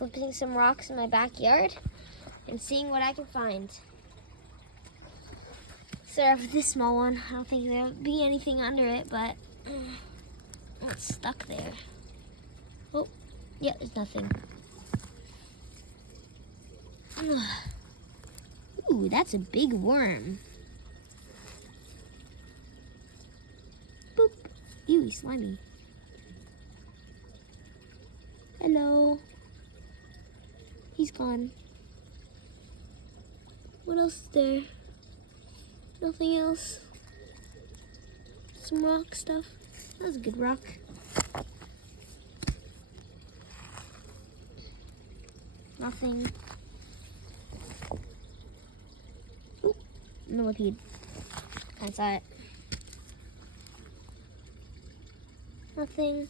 flipping some rocks in my backyard and seeing what I can find. Start off with this small one. I don't think there'll be anything under it, but it's stuck there. Oh, yeah, there's nothing. Ooh, that's a big worm. Boop. Ew, he's slimy. Hello. He's gone. What else is there? Nothing else. Some rock stuff. That was a good rock. Nothing. Ooh, millipede. I saw it. Nothing.